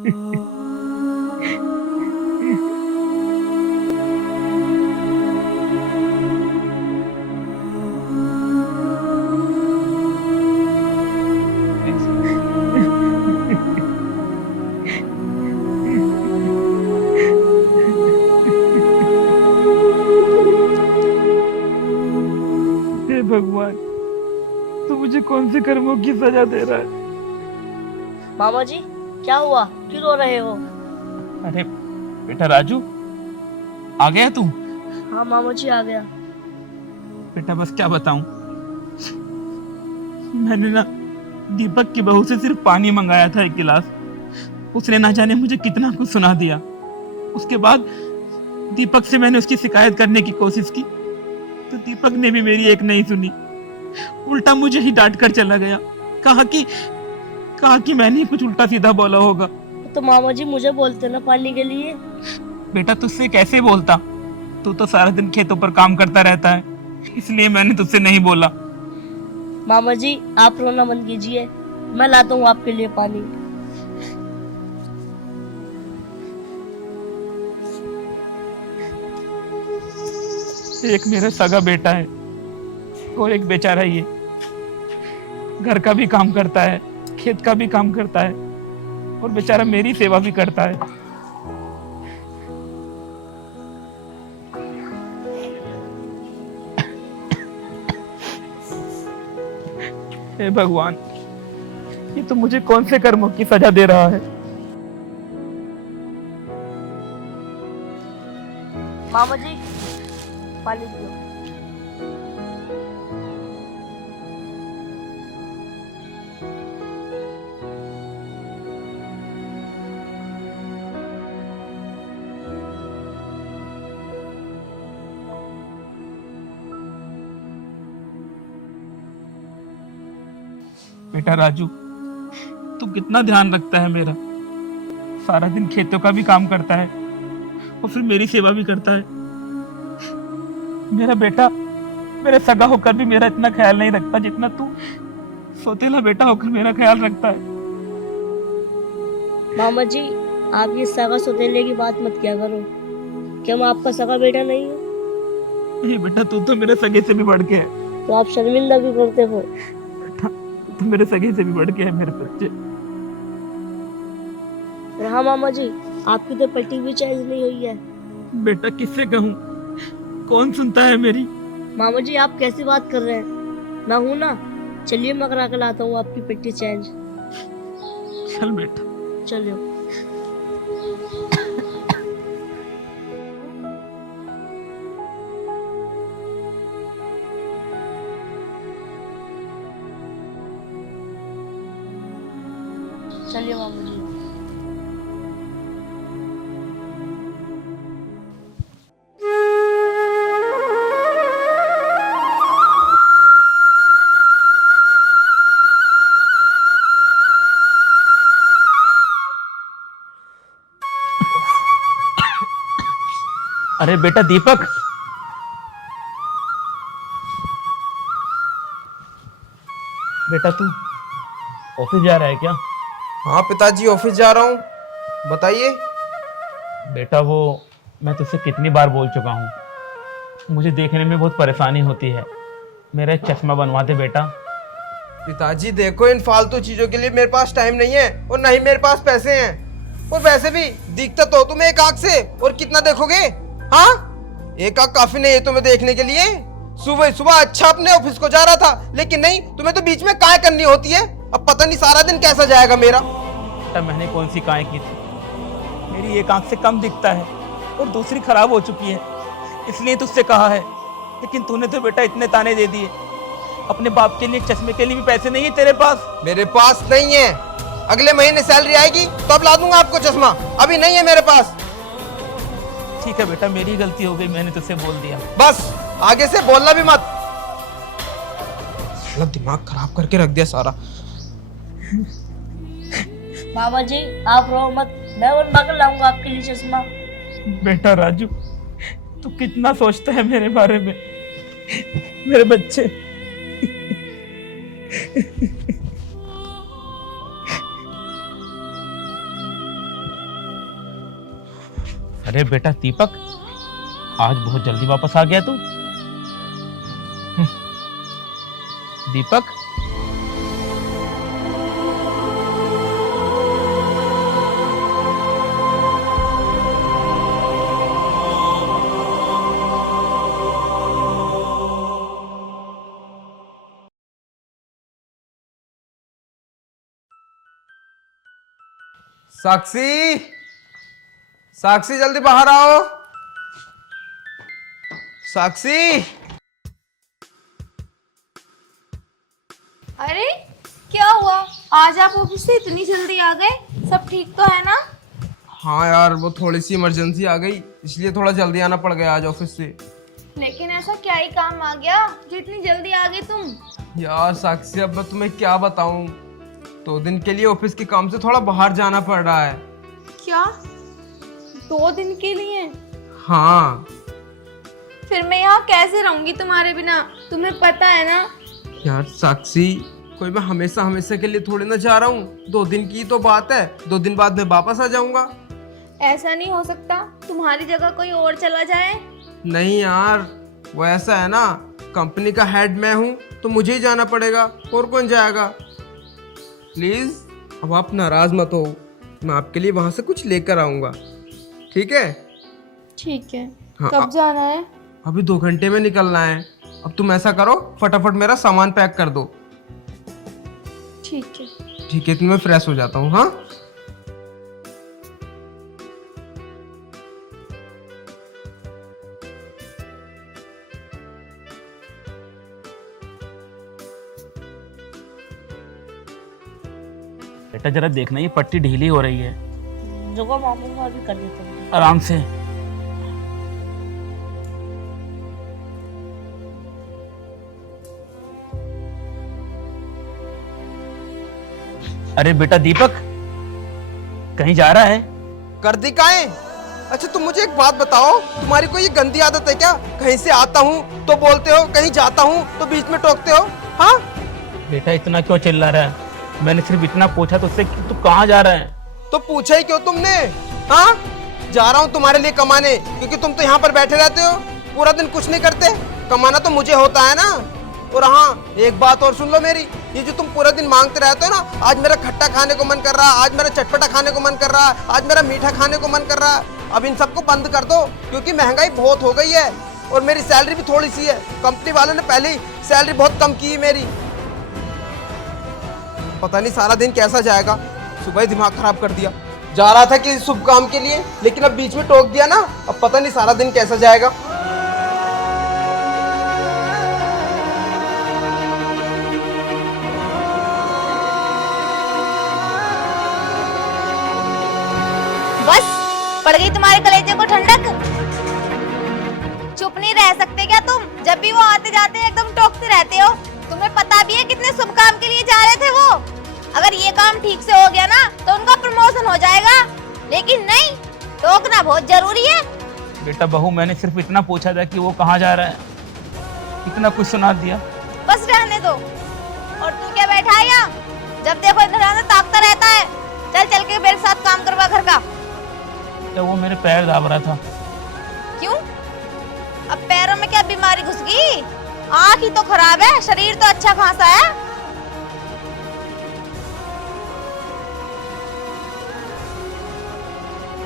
हे भगवान, तू मुझे कौन से कर्मों की सजा दे रहा है? मामा जी, क्या हुआ? क्यों रो रहे हो? अरे बेटा राजू, आ गया तू? हाँ मामा जी, आ गया। बेटा बस क्या बताऊं, मैंने ना दीपक की बहू से सिर्फ पानी मंगाया था एक गिलास। उसने ना जाने मुझे कितना कुछ सुना दिया। उसके बाद दीपक से मैंने उसकी शिकायत करने की कोशिश की, तो दीपक ने भी मेरी एक नहीं सुनी। उल्टा मुझे ही डांट कर चला गया। कहा कि कहा कि मैंने ही कुछ उल्टा सीधा बोला होगा। तो मामा जी मुझे बोलते ना पानी के लिए। बेटा तुझसे कैसे बोलता, तू तो सारा दिन खेतों पर काम करता रहता है, इसलिए मैंने तुझसे नहीं बोला। मामा जी, आप रोना बंद कीजिए, मैं लाता हूँ आपके लिए पानी। एक मेरा सगा बेटा है और एक बेचारा ये घर का भी काम करता है, खेत का भी काम करता है और बेचारा मेरी सेवा भी करता है। हे भगवान, ये तो मुझे कौन से कर्मों की सजा दे रहा है? मामा जी, पानी पियो। बेटा राजू, तू कितना ध्यान रखता है मेरा। सारा दिन खेतों का भी काम करता है और फिर मेरी सेवा भी करता है। मेरा बेटा मेरे सगा होकर भी मेरा इतना ख्याल नहीं रखता जितना तू सौतेला बेटा होकर मेरा ख्याल रखता है। मामा जी, आप ये सगा सौतेले की बात मत किया करो। क्या मैं आपका सगा बेटा नहीं हूँ? नहीं बेटा, तू तो मेरे सगे से भी बढ़ के है। तो आप शर्मिंदा भी करते हो। बेटा तू तो मेरे सगे से भी बढ़ के है मेरे बच्चे। और हाँ मामा जी, आपकी तो पट्टी भी चेंज नहीं हुई है। बेटा किससे कहूँ, कौन सुनता है मेरी? मामा जी, आप कैसी बात कर रहे हैं? मैं हूं ना, चलिए मैं करा के लाता हूँ आपकी पट्टी चेंज। चल बेटा। चलिए। चलिए मामा जी। अरे बेटा दीपक, बेटा तू ऑफिस जा रहा है क्या? हाँ पिताजी, ऑफिस जा रहा हूँ। बताइए। बेटा वो मैं तुझसे कितनी बार बोल चुका हूँ, मुझे देखने में बहुत परेशानी होती है, मेरा एक चश्मा बनवा दे बेटा। पिताजी देखो, इन फालतू चीजों के लिए मेरे पास टाइम नहीं है और ना ही मेरे पास पैसे हैं। और वैसे भी दिखता तो तुम्हें एक आंख से, और कितना देखोगे? हाँ, एक आंख काफी नहीं है तुम्हें देखने के लिए। सुबह सुबह अच्छा अपने ऑफिस को जा रहा था, लेकिन नहीं, तुम्हें तो बीच में काय करनी होती है। अब पता नहीं सारा दिन कैसा जाएगा मेरा। बेटा मैंने कौन सी काय की थी, मेरी एक आंख से कम दिखता है और दूसरी खराब हो चुकी है, इसलिए तुझसे कहा है। लेकिन तूने तो बेटा इतने ताने दे दिए। अपने बाप के लिए चश्मे के लिए भी पैसे नहीं है तेरे पास? मेरे पास नहीं है, अगले महीने सैलरी आएगी तब ला दूंगा आपको चश्मा, अभी नहीं है मेरे पास। ठीक है बेटा, मेरी गलती हो गई, मैंने तुझसे बोल दिया। बस आगे से बोलना भी मत। साला दिमाग खराब करके रख दिया सारा। मामा जी, आप रो मत, मैं बनवा कर लाऊंगा आपके लिए चश्मा। बेटा राजू, तू कितना सोचता है मेरे बारे में, मेरे बच्चे। अरे बेटा दीपक, आज बहुत जल्दी वापस आ गया तू। दीपक, साक्षी, साक्षी जल्दी बाहर आओ। साक्षी, अरे क्या हुआ? आज आप ऑफिस से इतनी जल्दी आ गए? सब ठीक तो है ना? हाँ यार, वो थोड़ी सी इमरजेंसी आ गई, इसलिए थोड़ा जल्दी आना पड़ गया आज ऑफिस से। लेकिन ऐसा क्या ही काम आ गया जो इतनी जल्दी आ गए तुम? यार साक्षी, अब मैं तुम्हें क्या बताऊं, 2 दिन के लिए ऑफिस के काम से थोड़ा बाहर जाना पड़ रहा है। क्या? 2 दिन के लिए? हाँ। फिर मैं यहाँ कैसे रहूंगी तुम्हारे बिना? तुम्हें पता है ना। यार साक्षी, कोई मैं हमेशा हमेशा के लिए थोड़ी ना जा रहा हूँ, 2 दिन की तो बात है, 2 दिन बाद मैं वापस आ जाऊंगा। ऐसा नहीं हो सकता, तुम्हारी जगह कोई और चला जाए। नहीं यार, वो ऐसा है ना, कंपनी का हेड मैं हूँ तो मुझे ही जाना पड़ेगा, और कौन जाएगा। प्लीज अब आप नाराज मत हो, मैं आपके लिए वहां से कुछ लेकर आऊंगा, ठीक है? ठीक है। हाँ, कब जाना है? अभी 2 घंटे में निकलना है। अब तुम ऐसा करो, फटाफट मेरा सामान पैक कर दो। ठीक है। ठीक है, तो मैं फ्रेश हो जाता हूँ। हाँ, बेटा जरा देखना, ये पट्टी ढीली हो रही है। रुको मामू, मैं अभी कर देता हूँ। आराम से। अरे बेटा दीपक, कहीं जा रहा है? कर दी काहे? अच्छा तुम मुझे एक बात बताओ, तुम्हारी कोई ये गंदी आदत है क्या? कहीं से आता हूँ तो बोलते हो, कहीं जाता हूँ तो बीच में टोकते हो। हाँ, बेटा इतना क्यों चिल्ला रहा है? मैंने सिर्फ इतना पूछा तो उससे कि तू कहाँ जा रहा है। तो पूछा ही क्यों तुमने? हाँ, जा रहा हूँ तुम्हारे लिए कमाने, क्योंकि तुम तो यहाँ पर बैठे रहते हो, पूरा दिन कुछ नहीं करते। कमाना तो मुझे होता है ना। और हाँ, एक बात और सुन लो मेरी, ये जो तुम पूरा दिन मांगते रहते हो ना, आज मेरा खट्टा खाने को मन कर रहा है, आज मेरा चटपटा खाने को मन कर रहा है, आज मेरा मीठा खाने को मन कर रहा है, अब इन सबको बंद कर दो, क्योंकि महंगाई बहुत हो गई है और मेरी सैलरी भी थोड़ी सी है। कंपनी वालों ने पहले ही सैलरी बहुत कम की है मेरी। पता नहीं सारा दिन कैसा जाएगा, सुबह ही दिमाग खराब कर दिया। जा रहा था कि शुभ काम के लिए, लेकिन अब बीच में टोक दिया ना, अब पता नहीं सारा दिन कैसा जाएगा। बस पड़ गई तुम्हारे कलेजे को ठंडक। चुप नहीं रह सकते क्या तुम? जब भी वो आते जाते एकदम टोकते रहते हो। तुम्हें पता भी है कितने शुभ काम के लिए जा रहे थे वो। अगर ये काम ठीक से हो गया ना तो उनका प्रमोशन हो जाएगा, लेकिन नहीं, टोकना बहुत जरूरी है। बेटा बहू, मैंने सिर्फ इतना पूछा था कि वो कहाँ जा रहा है, इतना कुछ सुना दिया। बस रहने दो। और तू क्या बैठा है यहाँ? जब देखो इधर ताकता रहता है। चल चल के मेरे साथ काम करवा घर का। तो वो मेरे पैर दाब रहा था। क्यों? अब पैरों में क्या बीमारी घुस गई? आँख ही तो खराब है, शरीर तो अच्छा खासा है।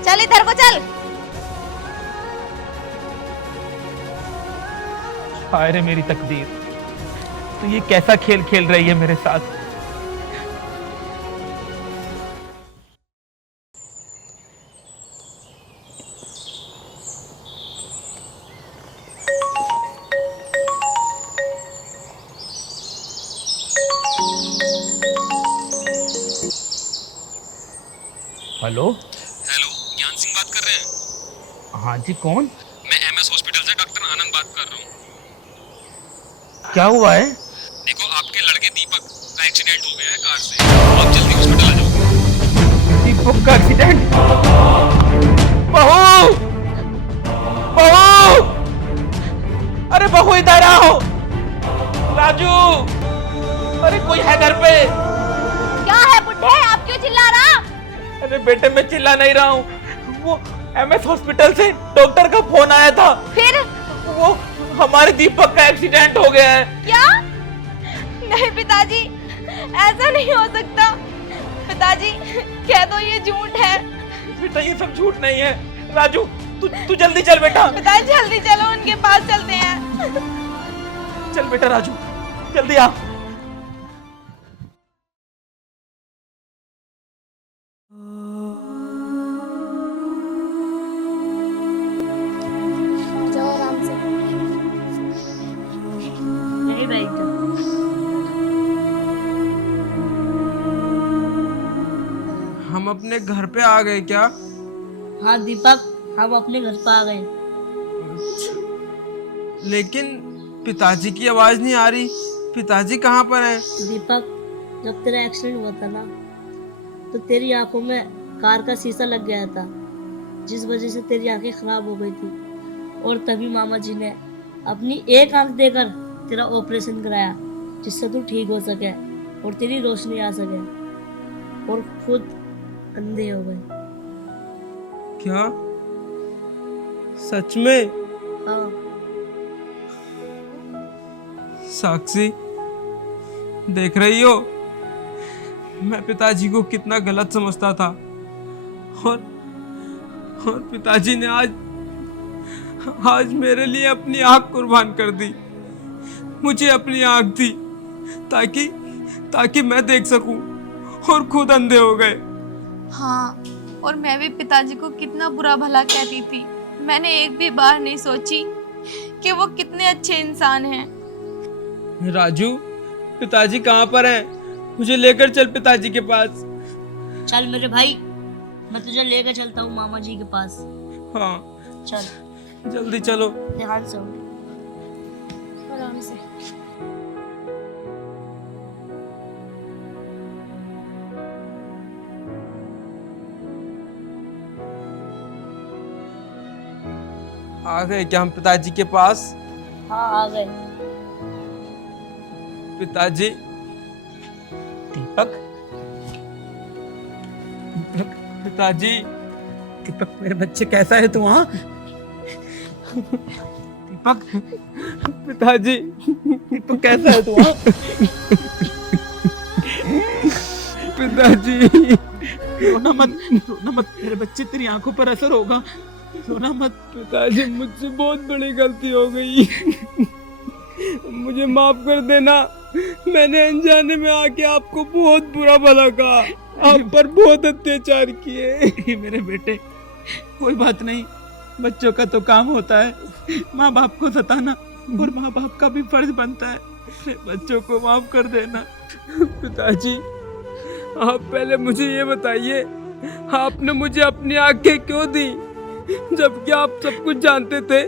चल इधर को चल। हाय रे मेरी तकदीर, तो ये कैसा खेल खेल रही है मेरे साथ। हेलो हेलो, ज्ञान सिंह बात कर रहे हैं? हाँ जी, कौन? मैं एमएस हॉस्पिटल से डॉक्टर आनंद बात कर रहा हूँ। क्या हुआ है? देखो, आपके लड़के दीपक का एक्सीडेंट हो गया है कार से। आप जल्दी हॉस्पिटल आ जाओ। दीपक का एक्सीडेंट? बहू, बहू, अरे बहू इधर आओ। राजू, अरे कोई है घर पे? क्या है बुड्ढे, आप क्यों चिल्ला रहा? अरे बेटे, मैं चिल्ला नहीं रहा हूँ, एमएस हॉस्पिटल से डॉक्टर का फोन आया था। फिर? वो हमारे दीपक का एक्सीडेंट हो गया है। क्या? नहीं पिताजी, ऐसा नहीं हो सकता। पिताजी कह दो ये झूठ है। बेटा ये सब झूठ नहीं है। राजू तू जल्दी चल बेटा। पिताजी जल्दी चलो, उनके पास चलते हैं। चल बेटा राजू, जल्दी आ। जाओ आराम से। यही बैठ जा। हम अपने घर पे आ गए क्या? हाँ दीपक, हम अपने घर पर आ गए। लेकिन पिताजी की आवाज नहीं आ रही। पिताजी कहाँ पर हैं? दीपक, जब तेरा एक्सीडेंट हुआ था ना, तो तेरी आंखों में कार का शीशा लग गया था, जिस वजह से तेरी आंखें खराब हो गई थी। और तभी मामा जी ने अपनी एक आंख देकर तेरा ऑपरेशन कराया, जिससे तू ठीक हो सके और तेरी रोशनी आ सके, और खुद अंधे हो गए। क्या सच में? हाँ साक्षी, देख रही हो मैं पिताजी को कितना गलत समझता था, और पिताजी ने आज मेरे लिए अपनी आंख कुर्बान कर दी। मुझे अपनी आंख दी ताकि मैं देख सकूं, और खुद अंधे हो गए। हाँ, और मैं भी पिताजी को कितना बुरा भला कहती थी। मैंने एक भी बार नहीं सोची कि वो कितने अच्छे इंसान हैं। राजू, पिताजी कहाँ पर हैं? मुझे लेकर चल पिताजी के पास। चल मेरे भाई, मैं तुझे लेकर चलता हूँ मामा जी के पास। हाँ चल जल्दी चलो। ध्यान से उठ। आराम से। आ गए क्या हम पिताजी के पास? हाँ आ गए। पिताजी। दीपक, पिताजी। दीपक मेरे बच्चे कैसा है तू? हाँ दीपक, पिताजी। दीपक कैसा है तू? हाँ पिताजी। रोना मत, रोना मत मेरे बच्चे, तेरी आंखों पर असर होगा, रोना मत। पिताजी, मुझसे बहुत बड़ी गलती हो गई। मुझे माफ कर देना। मैंने अनजाने में आके आपको बहुत बुरा भला कहा, आप पर बहुत अत्याचार किए। मेरे बेटे, कोई बात नहीं, बच्चों का तो काम होता है माँ बाप को सताना, और माँ बाप का भी फर्ज बनता है बच्चों को माफ कर देना। पिताजी, आप पहले मुझे ये बताइए, आपने मुझे अपनी आंखें क्यों दी, जबकि आप सब कुछ जानते थे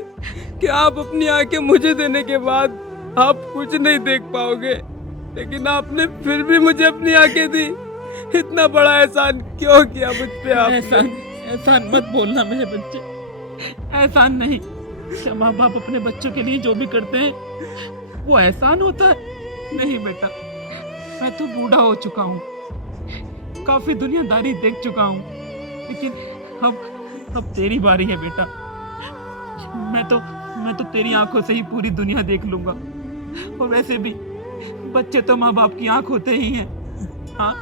कि आप अपनी आंखें मुझे देने के बाद आप कुछ नहीं देख पाओगे, लेकिन आपने फिर भी मुझे अपनी आंखें दी। इतना बड़ा एहसान क्यों किया मुझ पे आपने? एहसान मत बोलना मेरे बच्चे, एहसान नहीं। क्या माँ बाप अपने बच्चों के लिए जो भी करते हैं वो एहसान होता है? नहीं बेटा, मैं तो बूढ़ा हो चुका हूँ, काफी दुनियादारी देख चुका हूँ, लेकिन अब तेरी बारी है बेटा। मैं तो तेरी आंखों से ही पूरी दुनिया देख लूंगा, और वैसे भी बच्चे तो माँ बाप की आंख होते ही हैं। हाँ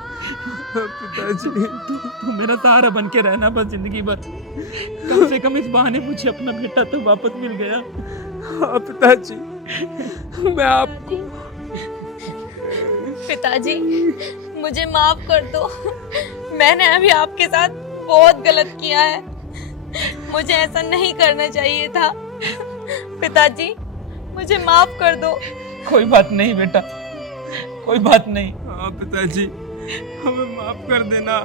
पिताजी, तू मेरा सहारा बन के रहना बस जिंदगी भर। कम से कम इस बहाने मुझे अपना बेटा तो वापस मिल गया। हाँ पिताजी, मैं आपको। पिताजी मुझे माफ कर दो, मैंने अभी आपके साथ बहुत गलत किया है, मुझे ऐसा नहीं करना चाहिए था। पिताजी मुझे माफ कर दो। कोई बात नहीं बेटा, कोई बात नहीं। हाँ पिताजी, हमें माफ कर देना,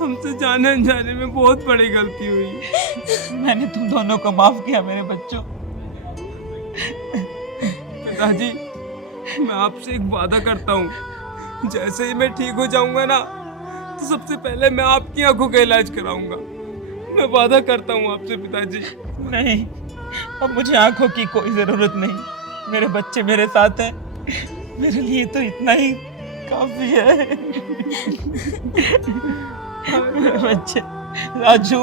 हमसे जाने अनजाने में बहुत बड़ी गलती हुई। मैंने तुम दोनों को माफ किया मेरे बच्चों। पिताजी, मैं आपसे एक वादा करता हूँ, जैसे ही मैं ठीक हो जाऊंगा ना, तो सबसे पहले मैं आपकी आंखों का इलाज कराऊंगा। मैं वादा करता हूँ आपसे पिताजी। नहीं, अब मुझे आंखों की कोई जरूरत नहीं, मेरे बच्चे मेरे साथ हैं, मेरे लिए तो इतना ही काफी है। मेरे बच्चे, राजू,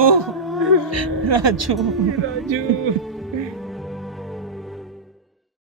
राजू, राजू।